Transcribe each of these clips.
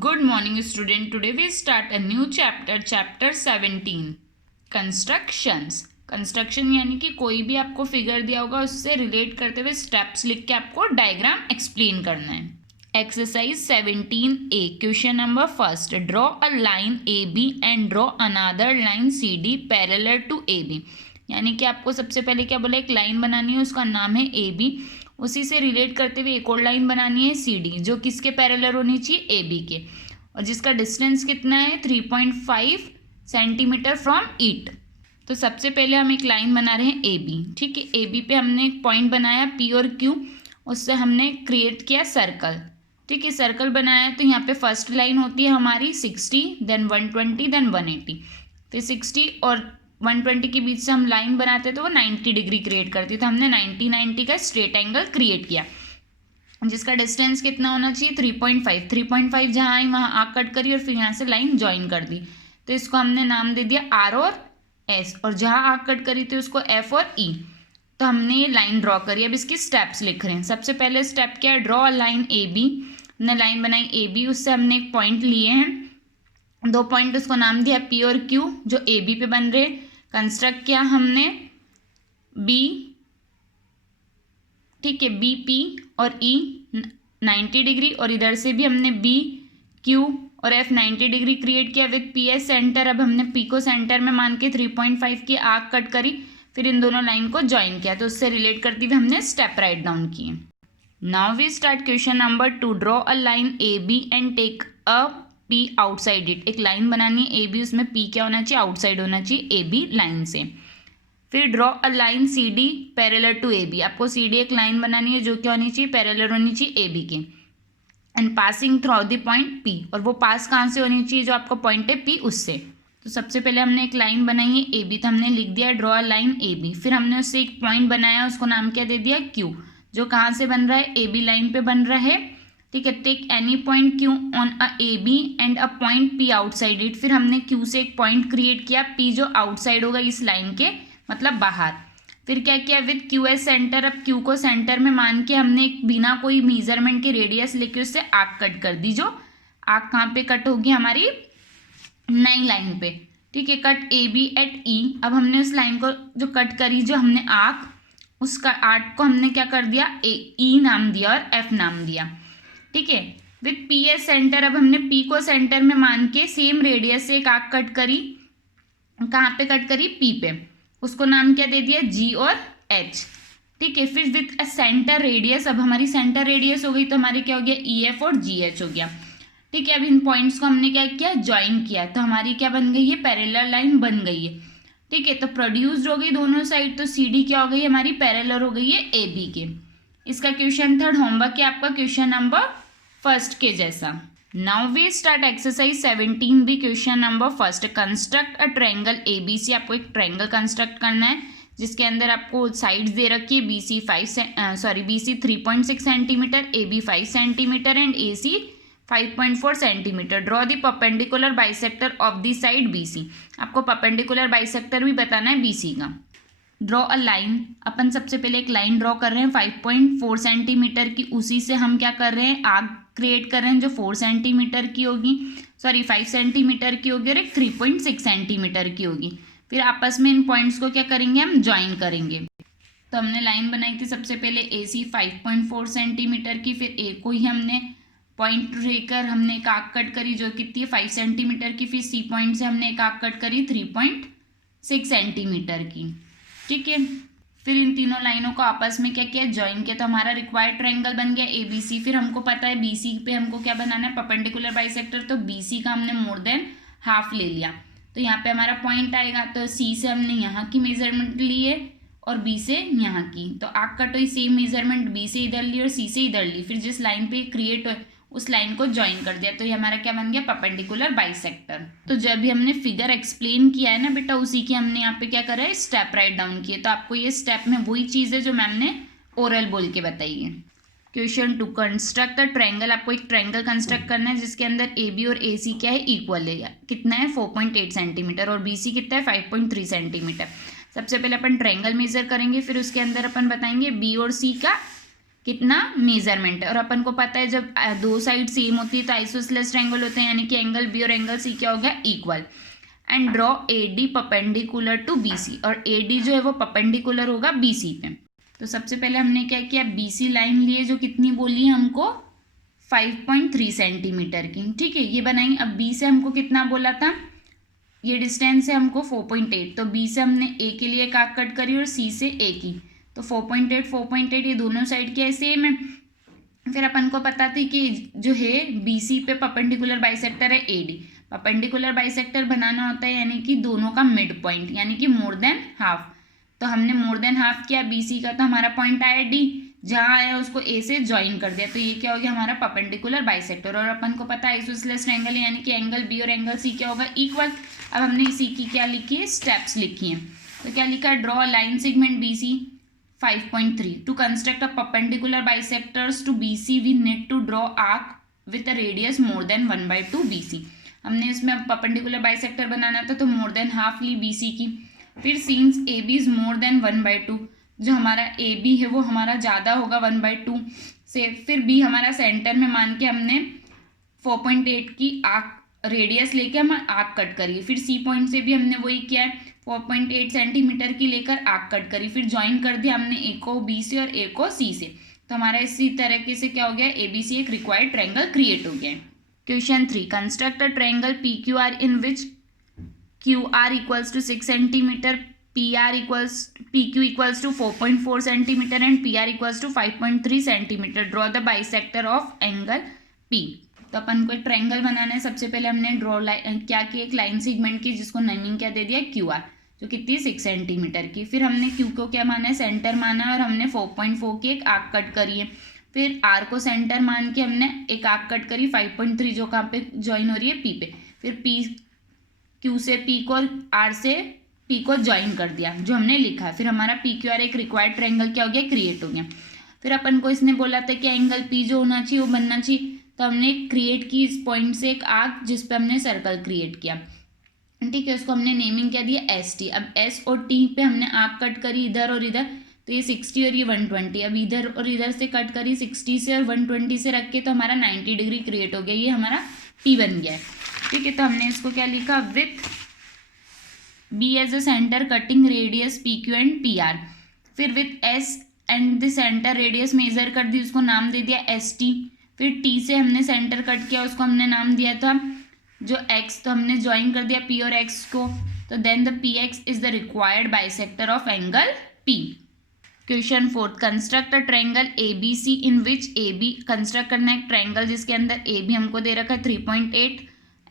Good morning student. Today we start a new chapter, chapter 17, constructions. Construction यानी कि कोई भी आपको फिगर दिया होगा उससे रिलेट करते हुए स्टेप्स लिख के आपको डायग्राम एक्सप्लेन करना है. Exercise 17A question number first, draw a line A B and draw another line C D parallel to A B. यानी कि आपको सबसे पहले क्या बोला, एक लाइन बनानी है, उसका नाम है ए बी. उसी से रिलेट करते हुए एक और लाइन बनानी है सी डी, जो किसके पैरेलल होनी चाहिए, ए बी के, और जिसका डिस्टेंस कितना है 3.5 सेंटीमीटर फ्रॉम इट. तो सबसे पहले हम एक लाइन बना रहे हैं ए बी. ठीक है, ए बी पे हमने एक पॉइंट बनाया पी और क्यू, उससे हमने क्रिएट किया सर्कल. ठीक है, सर्कल बनाया तो यहाँ पे फर्स्ट लाइन होती है हमारी 60, देन 120, देन 180. फिर 60 और 120 के बीच से हम लाइन बनाते तो वो 90 डिग्री क्रिएट करती है. तो हमने 90 का स्ट्रेट एंगल क्रिएट किया, जिसका डिस्टेंस कितना होना चाहिए 3.5 जहाँ आई वहाँ आर्क कट करी और फिर यहाँ से लाइन ज्वाइन कर दी. तो इसको हमने नाम दे दिया आर और एस, और जहाँ आर्क कट करी थी उसको एफ और ई. तो हमने ये लाइन ड्रॉ करी. अब इसकी स्टेप्स लिख रहे हैं. सबसे पहले स्टेप क्या है, draw a line A B. हमने लाइन बनाई ए बी, उससे हमने एक पॉइंट लिए हैं, 2 पॉइंट, उसको नाम दिया पी और क्यू जो ए बी पे बन रहे. कंस्ट्रक्ट किया हमने बी, ठीक है, बी पी और ई 90 डिग्री, और इधर से भी हमने बी क्यू और एफ 90 डिग्री क्रिएट किया विद पी एस सेंटर. अब हमने पी को सेंटर में मान के 3.5 की आर्क कट करी, फिर इन दोनों लाइन को ज्वाइन किया. तो उससे रिलेट करते हुए हमने स्टेप राइट डाउन किए. Now we start question number 2, draw a line A B and take a P outside it. एक लाइन बनानी है ए बी, उसमें पी क्या होना चाहिए, आउटसाइड होना चाहिए ए बी लाइन से. फिर draw a line C D parallel to A B. आपको सी डी एक लाइन बनानी है जो क्या होनी चाहिए, पैरेलल होनी चाहिए ए बी के, and passing through the point P. और वो पास कहाँ से होनी चाहिए, जो आपका पॉइंट है पी उससे. तो सबसे पहले हमने एक लाइन बनाई है ए बी, तो हमने लिख दिया draw a line A B. फिर हमने उससे एक पॉइंट बनाया, उसको नाम क्या दे दिया क्यू, जो कहाँ से बन रहा है, ए बी लाइन पे बन रहा है. ठीक है, take any point Q on a A B and a point P outside it. फिर हमने क्यू से एक पॉइंट क्रिएट किया पी, जो आउटसाइड होगा इस लाइन के, मतलब बाहर. फिर क्या किया, विद क्यू एस सेंटर. अब क्यू को सेंटर में मान के हमने एक बिना कोई मेजरमेंट के रेडियस लेके उससे आर्क कट कर दी, जो आर्क कहाँ पे कट होगी, हमारी नई लाइन पे. ठीक है, कट ए बी एट ई. अब हमने उस लाइन को जो कट करी, जो हमने आर्क, उसका आर्क को हमने क्या कर दिया, ई नाम दिया और एफ नाम दिया. ठीक है, विद पी एस सेंटर. अब हमने पी को सेंटर में मान के सेम रेडियस से एक आर्क कट करी. कहाँ पे कट करी, पी पे. उसको नाम क्या दे दिया, जी और एच. ठीक है, फिर विद अ सेंटर रेडियस. अब हमारी सेंटर रेडियस हो गई तो हमारे क्या हो गया, ई एफ और जी एच हो गया. ठीक है, अब इन पॉइंट्स को हमने क्या किया, ज्वाइन किया. तो हमारी क्या बन गई है, पैरेलल लाइन बन गई है. ठीक है, तो प्रोड्यूस्ड हो गई दोनों साइड. तो सी डी क्या हो गई, हमारी पैरेलल हो गई है ए बी के. इसका क्वेश्चन थर्ड होमवर्क है आपका क्वेश्चन नंबर फर्स्ट के जैसा. Now we start exercise 17B question number first, construct a triangle A B C. आपको एक ट्रायंगल कंस्ट्रक्ट करना है जिसके अंदर आपको साइड्स दे रखी है, B C 3.6 centimetre, A B 5 centimetre and A C 5.4 centimetre. Draw the perpendicular bisector of the side B C. आपको परपेंडिकुलर बाइसेक्टर भी बताना है बी सी का. Draw a line. अपन सबसे पहले एक लाइन ड्रॉ कर रहे हैं 5.4 सेंटीमीटर की. उसी से हम क्या कर रहे हैं, आर्क क्रिएट कर रहे हैं जो 4 सेंटीमीटर की होगी, 5 सेंटीमीटर की होगी, और एक 3.6 सेंटीमीटर की होगी. फिर आपस में इन पॉइंट्स को क्या करेंगे, हम ज्वाइन करेंगे. तो हमने लाइन बनाई थी सबसे पहले ए सी 5.4 सेंटीमीटर की. फिर ए को ही हमने पॉइंट लेकर हमने एक आर्क कट करी जो कितनी है 5 सेंटीमीटर की. फिर सी पॉइंट से हमने एक आर्क कट करी 3.6 सेंटीमीटर की. ठीक है, फिर इन तीनों लाइनों को आपस में क्या किया, ज्वाइन किया. तो हमारा रिक्वायर्ड ट्रायंगल बन गया ए बी सी. फिर हमको पता है बी सी पे हमको क्या बनाना है, परपेंडिकुलर बाइसेक्टर. तो बी सी का हमने मोर देन हाफ ले लिया. तो यहाँ पे हमारा पॉइंट आएगा. तो सी से हमने यहाँ की मेजरमेंट ली है और बी से यहाँ की. तो आर्क कट हुई, सेम मेजरमेंट बी से इधर ली और सी से इधर ली. फिर जिस लाइन पे क्रिएट हो उस लाइन को ज्वाइन कर दिया. तो ये हमारा क्या बन गया, परपेंडिकुलर बाइसेक्टर. तो जब भी हमने फिगर एक्सप्लेन किया है ना बेटा, उसी की हमने यहाँ पे क्या करा है, स्टेप राइट डाउन किए. तो आपको ये स्टेप में वही चीज़ है जो मैम ने ओरल बोल के बताई है. Question 2, construct a triangle. आपको एक ट्रायंगल कंस्ट्रक्ट करना है जिसके अंदर ए बी और ए सी क्या है, इक्वल है. कितना है, 4.8 सेंटीमीटर, और बी सी कितना है, 5.3 सेंटीमीटर. सबसे पहले अपन ट्रायंगल मेजर करेंगे, फिर उसके अंदर अपन बताएंगे बी और सी का कितना मेजरमेंट है। और अपन को पता है जब दो साइड सेम होती है तो आइसोसेलेस ट्रायंगल होते हैं, यानी कि एंगल बी और एंगल सी क्या हो गया, equal. And draw A D perpendicular to B C, और ए डी जो है वो परपेंडिकुलर होगा बी सी पे। तो सबसे पहले हमने क्या किया, बी सी लाइन लिए जो कितनी बोली है हमको 5.3 सेंटीमीटर की, ठीक है, ये बनाई। अब बी से हमको कितना बोला था, ये डिस्टेंस है हमको 4.8, तो बी से हमने ए के लिए एक आर्क कट करी और सी से ए की, तो 4.8 ये दोनों साइड क्या है, सेम है। फिर अपन को पता थी कि जो है बी सी पे परपेंडिकुलर बाइसेक्टर है ए डी। परपेंडिकुलर बाइसेक्टर बनाना होता है यानी कि दोनों का मिड पॉइंट, यानी कि मोर देन हाफ। तो हमने मोर देन हाफ किया बी सी का, तो हमारा पॉइंट आया डी, जहाँ आया उसको ए से ज्वाइन कर दिया, तो ये क्या हो गया हमारा परपेंडिकुलर बाइसेक्टर। और अपन को पता है आइसोसेलेस ट्रायंगल है यानी कि एंगल बी और एंगल सी क्या होगा, इक्वल। अब हमने इसी की क्या लिखी है, स्टेप्स लिखी हैं। तो क्या लिखा है, draw line segment B C 5.3 to construct a perpendicular bisectors to B C we need to draw arc with a radius more than 1/2 B C. हमने इसमें परपेंडिकुलर बाइसेक्टर बनाना था तो मोर देन हाफ ली बी सी की। फिर since A B is more than 1/2, जो हमारा ए बी है वो हमारा ज़्यादा होगा 1/2 से। फिर बी हमारा सेंटर में मान के हमने 4.8 की आर्क रेडियस लेके हम आर्क कट करिए। फिर सी पॉइंट से भी हमने वही किया है, 4.8 सेंटीमीटर की लेकर आर्क कट करी, फिर ज्वाइन कर दिया हमने ए को बी से और ए को सी से। तो हमारा इसी तरीके से क्या हो गया, ए बी सी एक रिक्वायर्ड ट्रायंगल क्रिएट हो गया। Question 3, construct a triangle P Q R in which Q R equals to 6 centimetre, P Q equals to 4.4 centimetre and P R equals to 5.3 centimetre. Draw the bisector of angle P. तो अपन को एक triangle बनाना है। सबसे पहले हमने draw line क्या की, एक लाइन सेगमेंट की जिसको नेमिंग क्या दे दिया, क्यू आर, जो कितनी 6 सेंटीमीटर की। फिर हमने क्यू को क्या माना है, सेंटर माना है, और हमने 4.4 की एक आर्क कट करी है। फिर आर को सेंटर मान के हमने एक आर्क कट करी 5.3, जो कहाँ पे ज्वाइन हो रही है, पी पे। फिर पी क्यू से पी को और आर से पी को ज्वाइन कर दिया, जो हमने लिखा। फिर हमारा पी क्यू आर एक रिक्वायर्ड ट्रायंगल क्या हो गया, क्रिएट हो गया। फिर अपन को इसने बोला था कि एंगल पी जो होना चाहिए वो बनना चाहिए, तो हमने क्रिएट की इस पॉइंट से एक आर्क जिस पे हमने सर्कल क्रिएट किया, ठीक है, उसको हमने नेमिंग क्या दिया, एस टी। अब एस और टी पे हमने आर्क कट करी इधर और इधर, तो ये 60 और ये 120। अब इधर और इधर से कट करी 60 से और 120 से रख के, तो हमारा 90 डिग्री क्रिएट हो गया, ये हमारा पी बन गया है, ठीक है। तो हमने इसको क्या लिखा, with B as a centre cutting radius P Q and P R. फिर with S and the centre radius measure कर दी, उसको नाम दे दिया एस टी। फिर टी से हमने सेंटर कट किया, उसको हमने नाम दिया था जो एक्स, तो हमने ज्वाइन कर दिया पी और एक्स को, तो then the P X is the required bisector of angle P. Question 4, construct a triangle A B C in which A B, construct करना है एक ट्रायंगल जिसके अंदर ए बी हमको दे रखा है 3.8,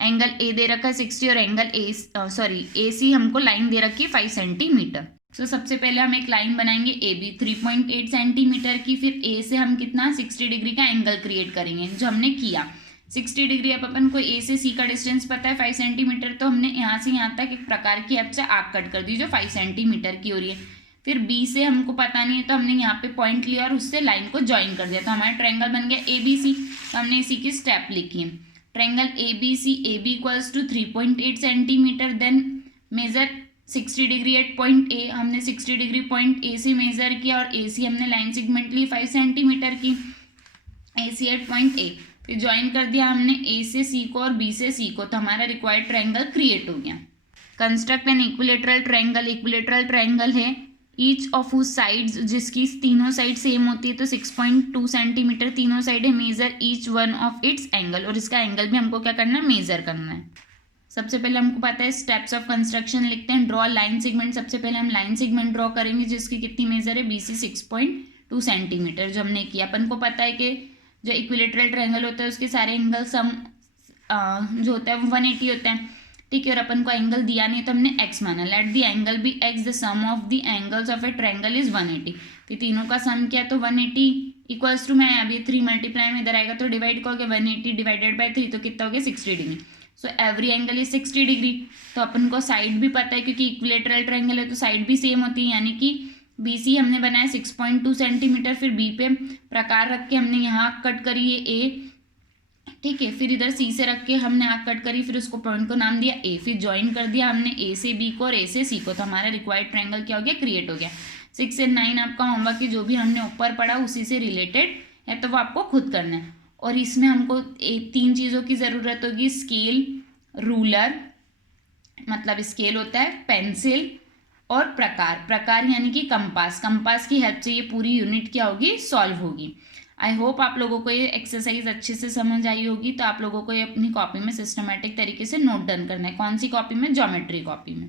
एंगल ए दे रखा है 60 और एंगल ए सी हमको लाइन दे रखी है 5 सेंटीमीटर। सो सबसे पहले हम एक लाइन बनाएंगे ए बी 3.8 सेंटीमीटर की। फिर ए से हम कितना 60 डिग्री का एंगल क्रिएट करेंगे, जो हमने किया 60 डिग्री। अब अपन को ए से सी का डिस्टेंस पता है 5 सेंटीमीटर, तो हमने यहाँ से यहाँ तक एक प्रकार की हेल्प से आर्क कट कर दी जो 5 सेंटीमीटर की हो रही है। फिर बी से हमको पता नहीं है, तो हमने यहाँ पे पॉइंट लिया और उससे लाइन को ज्वाइन कर दिया, तो हमारा ट्रायंगल बन गया ए बी सी। तो हमने इसी की स्टेप लिखी है, triangle A B C, A B equals to 3.8 centimetre, then measure 60 degree at point A. हमने 60 डिग्री पॉइंट ए से मेजर किया और ए सी हमने लाइन सेगमेंट ली 5 सेंटीमीटर की, ए सी एट पॉइंट ए। फिर ज्वाइन कर दिया हमने ए से सी को और बी से सी को, तो हमारा रिक्वायर्ड ट्रायंगल क्रिएट हो गया। Construct an equilateral triangle, equilateral triangle है ईच ऑफ हुज साइड्स, जिसकी तीनों साइड सेम होती है, तो 6.2 सेंटीमीटर तीनों साइड है। Measure each one of its angle, और इसका एंगल भी हमको क्या करना है, मेजर करना है। सबसे पहले हमको पता है स्टेप्स ऑफ कंस्ट्रक्शन लिखते हैं। ड्रॉ लाइन सेगमेंट, सबसे पहले हम लाइन सेगमेंट ड्रॉ करेंगे जिसकी कितनी मेजर है, बी सी 6.2 सेंटीमीटर, जो हमने किया। अपन को पता है कि जो इक्विलेटरल ट्रायंगल होता है उसके सारे एंगल सम जो होता है वो 180 होता है, ठीक है। और अपन को एंगल दिया नहीं तो हमने एक्स माना, let the angle B X, the sum of the angles of a triangle is 180। तो तीनों का सम क्या है, तो 180 इक्वल्स टू, मैं अभी 3 मल्टीप्लाई में इधर आएगा तो डिवाइड करोगे, 180 डिवाइडेड बाई 3 तो कितना हो गया 60 degree. So every angle is 60 degree. तो अपन को साइड भी पता है क्योंकि इक्विलेटरल ट्रायंगल है तो साइड भी सेम होती है, यानी कि बी सी हमने बनाया 6.2 सेंटीमीटर। फिर बी पे प्रकार रख के हमने यहाँ कट करी है ए, ठीक है। फिर इधर सी से रख के हमने आर्क कट करी, फिर उसको पॉइंट को नाम दिया ए। फिर ज्वाइन कर दिया हमने ए से बी को और ए से सी को, तो हमारा रिक्वायर्ड ट्रायंगल क्या हो गया, क्रिएट हो गया। 6 एंड 9 आपका होमवर्क है, जो भी हमने ऊपर पढ़ा उसी से रिलेटेड है, तो वो आपको खुद करना है। और इसमें हमको 3 चीज़ों की ज़रूरत होगी, स्केल, रूलर, मतलब स्केल होता है, पेंसिल और प्रकार यानी कि कंपास की हेल्प से ये पूरी यूनिट क्या होगी, सॉल्व होगी। आई होप आप लोगों को ये एक्सरसाइज अच्छे से समझ आई होगी। तो आप लोगों को ये अपनी कॉपी में सिस्टमेटिक तरीके से नोट डन करना है। कौन सी कॉपी में? ज्योमेट्री कॉपी में।